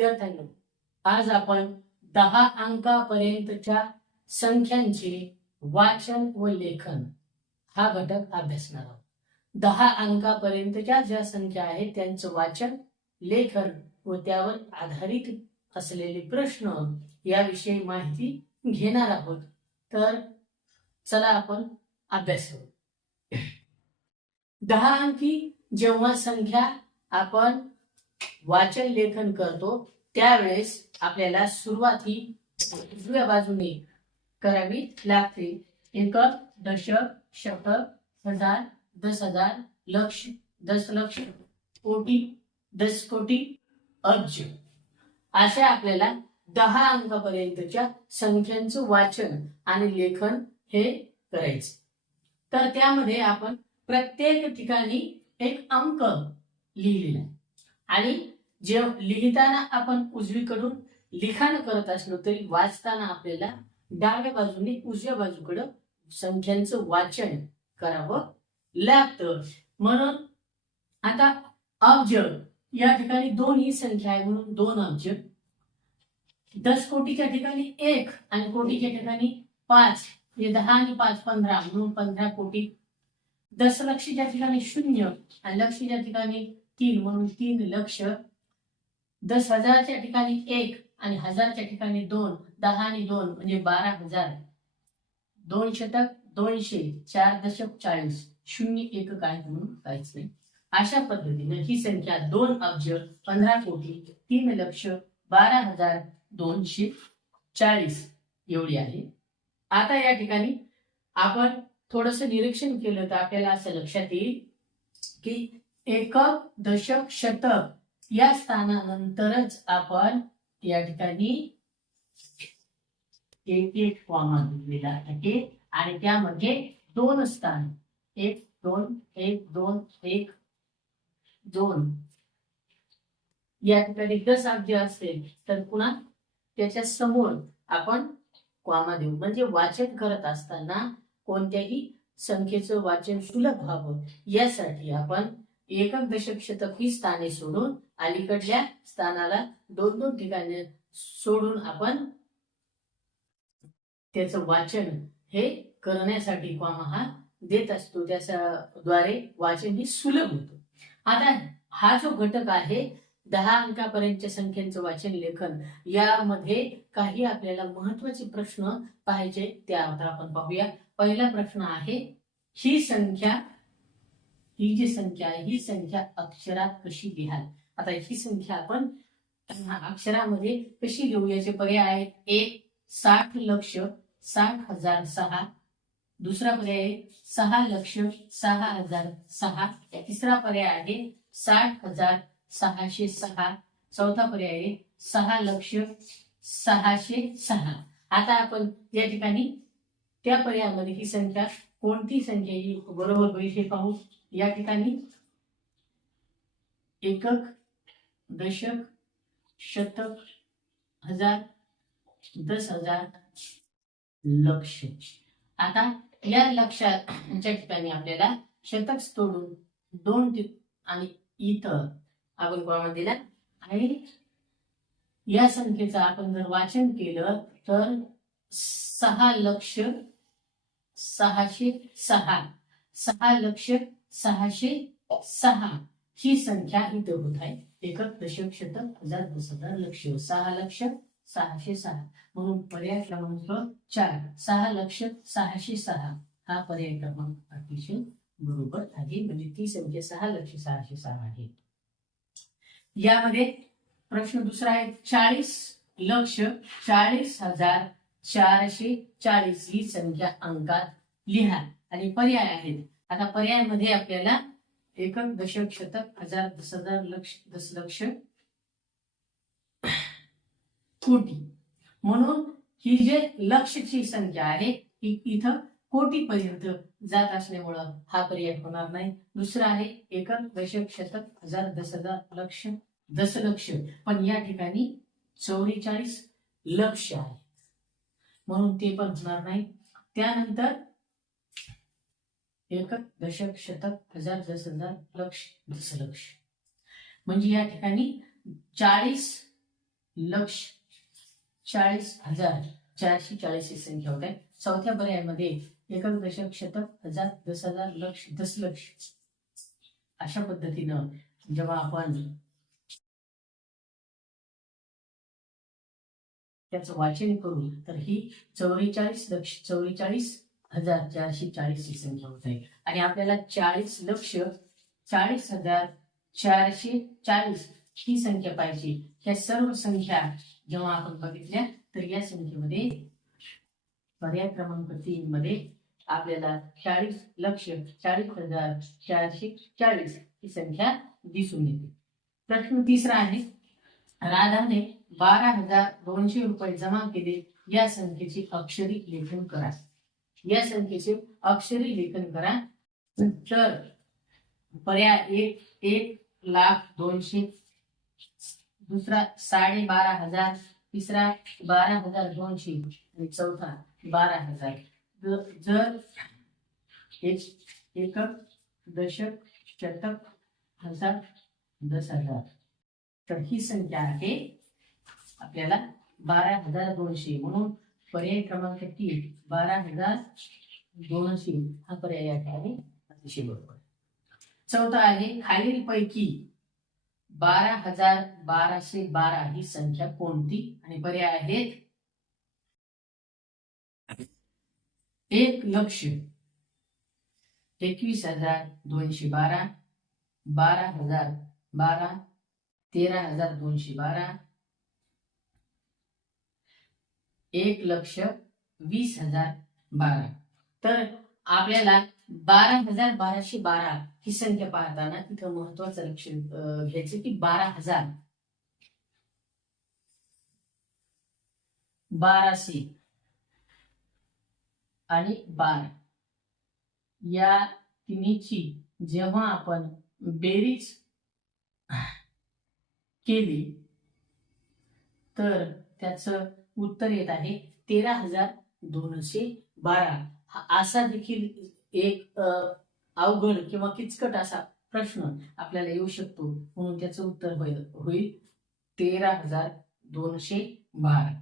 विद्यार्थ्यांनो आज आपण दहा अंकापर्यंतच्या संख्यांचे वाचन व लेखन हा घटक अभ्यासणार आहोत. दहा अंकापर्यंतच्या ज्या संख्या आहेत त्यांचं वाचन लेखन व त्यावर आधारित असलेले प्रश्न याविषयी माहिती घेणार आहोत. तर चला आपण अभ्यास करू. दहा अंकी जेव्हा संख्या आपण वाचन लेखन करतो त्यावेळेस आपल्याला सुरुवात ही उजव्या बाजूने करावी लागते. एकक दशक शतक हजार दस हजार लक्ष दशलक्ष कोटी दस कोटी अब्ज. अशा आपल्याला दहा अंकापर्यंतच्या संख्यांचं वाचन आणि लेखन हे करायचं. तर त्यामध्ये आपण प्रत्येक ठिकाणी एक अंक लिहिलेला आहे. आणि जेव्हा लिहिताना आपण उजवीकडून लिखाण करत असलो तरी वाचताना आपल्याला डाव्या बाजूने उजव्या बाजूकडं संख्यांचं वाचन करावं लागतं. म्हणून आता अब्ज या ठिकाणी दोन ही संख्या आहे म्हणून दोन अब्ज. दस कोटीच्या ठिकाणी एक आणि कोटीच्या ठिकाणी पाच. म्हणजे दहा आणि पाच पंधरा. म्हणून पंधरा कोटी. दशलक्षच्या ठिकाणी शून्य आणि लक्षच्या ठिकाणी तीन. म्हणून तीन लक्ष दस हजारच्या ठिकाणी एक आणि हजारच्या ठिकाणी दोन दहा आणि दोन म्हणजे बारा हजार. दोन शतक दोनशे चार दशक चाळीस. शून्य एक काय म्हणून काहीच नाही. अशा पद्धतीने ही संख्या दोन अब्ज पंधरा कोटी तीन लक्ष बारा हजार दोनशे चाळीस एवढी आहे. आता या ठिकाणी आपण थोडस निरीक्षण केलं तर आपल्याला असं लक्षात येईल की एकक दशक शतक या स्थानानंतरच आपण या ठिकाणी एक एक कॉमा दिलेला आहे. आणि त्यामध्ये दोन स्थान. एक दोन एक दोन एक दोन. या ठिकाणी जर साध्य असेल तर पुन्हा त्याच्यासमोर आपण कॉमा देऊ. म्हणजे वाचन करत असताना कोणत्याही संख्येचं वाचन सुलभ व्हावं. यासाठी आपण एकक दशक शतक ही स्थाने सोडून अलीकडल्या स्थानाला दोन दोन ठिकाणी सोडून आपण त्याच वाचन हे करण्यासाठी क्वामा हा देत असतो. त्याच्या द्वारे वाचन ही सुलभ होतो. आता हा जो घटक आहे दहा अंकापर्यंतच्या संख्येचं वाचन लेखन यामध्ये काही आपल्याला महत्त्वाचे प्रश्न पाहिजे त्या आता आपण पाहूया. पहिला प्रश्न आहे ही संख्या ही जी संख्या आहे ही संख्या अक्षरात कशी लिहाल? आता ही संख्या आपण अक्षरामध्ये कशी लिहू? याचे पर्याय आहेत एक साठ लक्ष साठ हजार सहा. दुसरा पर्याय आहे सहा लक्ष सहा हजार सहा. तिसरा पर्याय आहे साठ हजार सहाशे सहा. चौथा पर्याय आहे सहा लक्ष सहाशे सहा. आता आपण या ठिकाणी त्या पर्यायामध्ये ही संख्या कोणती संख्या ही बरोबर होईल हे पाहू. या ठिकाणी एकक दशक शतक हजार दस हजार लक्ष. आता या लक्षाच्या ठिकाणी आपल्याला शतक तोडून दोन आणि इथं आपण प्रमाण दिला. आणि या संख्येचं आपण जर वाचन केलं तर सहा लक्ष सहाशे सहा. सहा लक्ष सहाशे सहा ही संख्या इथं होत आहे. एकक दशक शतक हजार दस हजार लक्ष. सहा लक्ष सहाशे सहा. म्हणून पर्याय क्रमांक चार सहा लक्ष सहाशे सहा हा पर्याय क्रमांक अतिशय बरोबर आहे. म्हणजे ती संख्या सहा लक्ष सहाशे सहा आहे. यामध्ये प्रश्न दुसरा आहे. चाळीस लक्ष चाळीस हजार चारशे चाळीस ही संख्या अंकात लिहा. आणि पर्याय आहेत. आता पर्यायामध्ये आपल्याला एकक दशक शतक हजार दस हजार लक्ष दशलक्ष कोटी. म्हणून ही जे लक्षची संख्या आहे ही इथं कोटी पर्यंत जात असल्यामुळं हा पर्याय होणार नाही. दुसरा आहे एकक दशक शतक हजार दस हजार लक्ष दशलक्ष पण या ठिकाणी चौवेचाळीस लक्ष आहे. म्हणून ते पण होणार नाही. त्यानंतर एकक दशक शतक हजार दस हजार लक्ष दशलक्ष म्हणजे या ठिकाणी चाळीस लक्ष चाळीस हजार चारशे चाळीस ही संख्या होत. आहे चौथ्या पर्यायामध्ये एकक दशक शतक हजार दस हजार लक्ष दशलक्ष अशा पद्धतीनं जेव्हा आपण त्याचं वाचन करू तर ही चौवेचाळीस लक्ष चौवेचाळीस हजार चारशे चाळीस ही संख्या होत आहे. आणि आपल्याला चाळीस लक्ष चाळीस हजार चारशे चाळीस ही संख्या पाहिजे. ह्या सर्व संख्या जेव्हा आपण बघितल्या तर या संख्येमध्ये पर्याय क्रमांक तीन मध्ये आपल्याला चाळीस लक्ष चाळीस हजार चारशे चाळीस ही संख्या दिसून येते. प्रश्न तिसरा आहे राधाने बारा हजार दोनशे रुपये जमा केले या संख्येची अक्षरी लेखन करा. या संख्येचे अक्षरी लेखन करा. तर पर्याय एक एक लाख दोनशे दुसरा साडे बारा हजार तिसरा बारा हजार दोनशे आणि चौथा बारा हजार. जर एक एकक दशक शतक हजार दस हजार. तर ही संख्या आहे आपल्याला बारा हजार दोनशे. म्हणून पर्याय क्रमांक तीन बारा हजार दोनशे. हा पर्याय या ठिकाणी अतिशय बरोबर चौथा आहे खालील पैकी बारा हजार बाराशे बारा ही संख्या कोणती? आणि पर्याय आहेत? एक लक्ष. एकवीस हजार दोनशे बारा बारा हजार बारा तेरा हजार दोनशे बारा एक लक्ष वीस हजार बारा. तर आपल्याला बारा हजार बाराशे बारा ही संख्या पाहताना तिथं महत्वाचं लक्ष घ्यायचं की बारा हजार. बाराशे आणि बारा. या तिन्हीची जेव्हा आपण बेरीज केली तर त्याचं उत्तर येत आहे तेरा हजार दोनशे बारा. हा असा देखील एक अवघड किंवा किचकट असा प्रश्न आपल्याला येऊ शकतो. म्हणून त्याचं उत्तर होईल होईल तेरा हजार दोनशे बारा.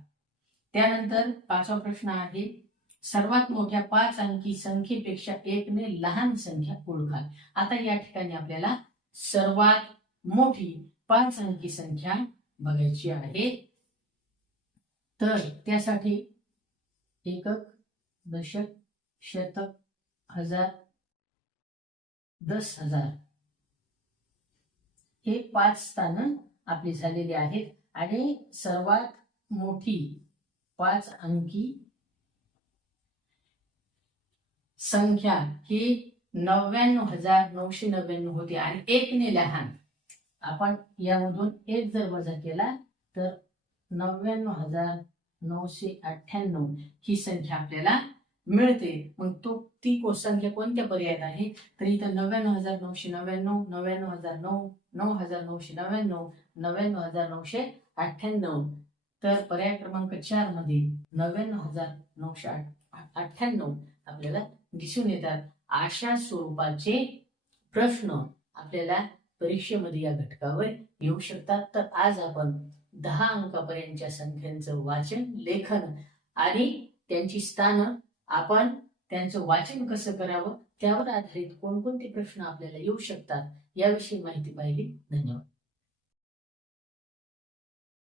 त्यानंतर पाचवा प्रश्न आहे सर्वात मोठ्या पाच अंकी संख्येपेक्षा एकने लहान संख्या ओळखा. आता या ठिकाणी आपल्याला सर्वात मोठी पाच अंकी संख्या बघायची आहे. तर त्यासाठी एकक दशक शतक हजार दस हजार. हे पाच स्थानं आपली झालेली आहेत. आणि सर्वात मोठी पाच अंकी संख्या ही नव्याण्णव हजार नऊशे नव्याण्णव होती. आणि एकने लहान. आपण यामधून एक जर वजा केला तर नव्याण्णव हजार नऊशे अठ्ठ्याण्णव ही संख्या आपल्याला मिळते. मग तो ती को संख्या कोणत्या पर्यायात आहे? तर इथं नव्याण्णव हजार नऊशे नव्याण्णव नव्याण्णव हजार नऊ नऊ हजार नऊशे नव्याण्णव नव्याण्णव हजार नऊशे अठ्ठ्याण्णव. तर पर्याय क्रमांक चारमध्ये नव्याण्णव हजार नऊशे अठ्ठ्याण्णव आपल्याला दिसून येतात. अशा स्वरूपाचे प्रश्न आपल्याला परीक्षेमध्ये या घटकावर येऊ शकतात. तर आज आपण दहा अंकापर्यंतच्या संख्यांचं वाचन लेखन आणि त्यांची स्थानं आपण त्यांचं वाचन कसं करावं त्यावर आधारित कोणकोणते प्रश्न आपल्याला येऊ शकतात याविषयी माहिती पाहिली. धन्यवाद.